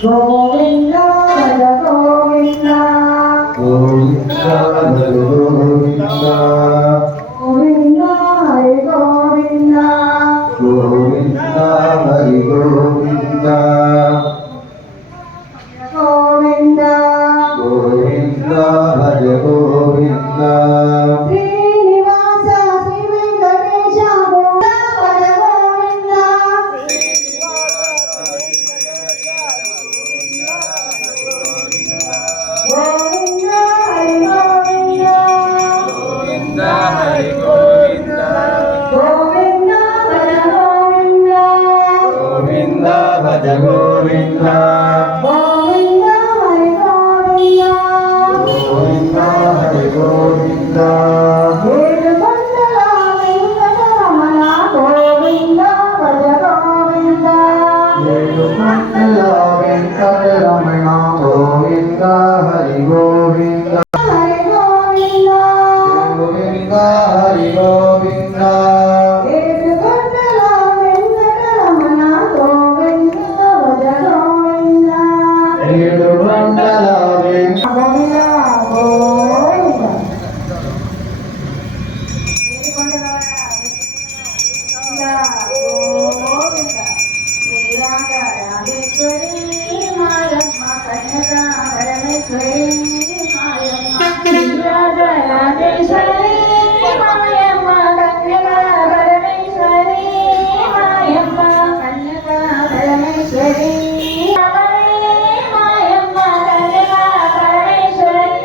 గోవింద భజ గోవింద గోవింద భజ గోవింద గోవింద హరి గోవింద గోవింద హరి గోవింద గోవింద గోవింద భజ గోవింద శ్రీనివాస శ్రీ వెంకటేశ గోవింద భజ గోవింద గోవింద హరి గోవింద గోవింద హరి గోవింద గోవింద భజ గోవింద గోవింద భజ గోవింద గోవింద హరి గోవింద గోవింద హరి గోవింద ఏడుకొండల వెంకటరమణ గోవింద భజ గోవింద ఏడుకొండల వెంకటరమణ గోవింద హరి గోవింద హరి గోవింద గోవింద హరి గోవింద ఏడుకొండల వెంకటరమణ గోవింద భజ గోవింద ఏడుకొండల వెంకట గోవింద గోవింద గోవింద నీరాజరాజేశ్వరి మాయమ్మ కన్యకా పరమేశ్వరి మాయమ్మ నీరాజరాజేశ్వరి మాయమ్మ కన్యకా పరమేశ్వరి మాయమ్మ కన్యకా పరమేశ్వరి మాయమ్మ కన్యకా పరమేశ్వరి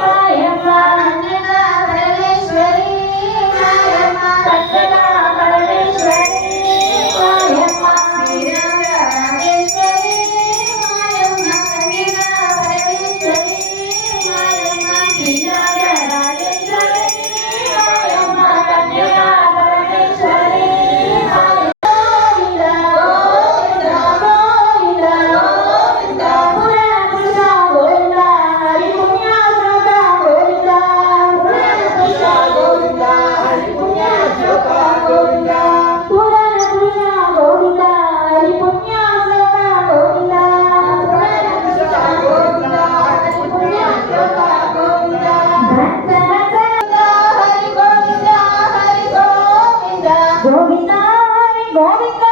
మాయమ్మ కన్యకా పరమేశ్వరి మాయమ్మ కన్యకా పరమేశ్వరి మాయమ్మ నీరాజరాజేశ్వరి మాయమ్మ కన్యకా పరమేశ్వరి మాయమ్మ నీరాజరాజేశ్వరి మాయమ్మ కన్యకా పరమేశ్వరి గోవింద గోవింద గోవింద గోవింద పురాణ పురుష గోవింద హరి పుణ్యాశ్లోక గోవింద పురాణ పురుష గోవింద హరి పుణ్యాశ్లోక గోవింద పురాణ పురుష గోవింద హరి పుణ్యాశ్లోక గోవింద పురాణ పురుష గోవింద హరి పుణ్యాశ్లోక గోవింద భక్త హరి గోవింద హరి గోవింద గోవింద హరి గోవింద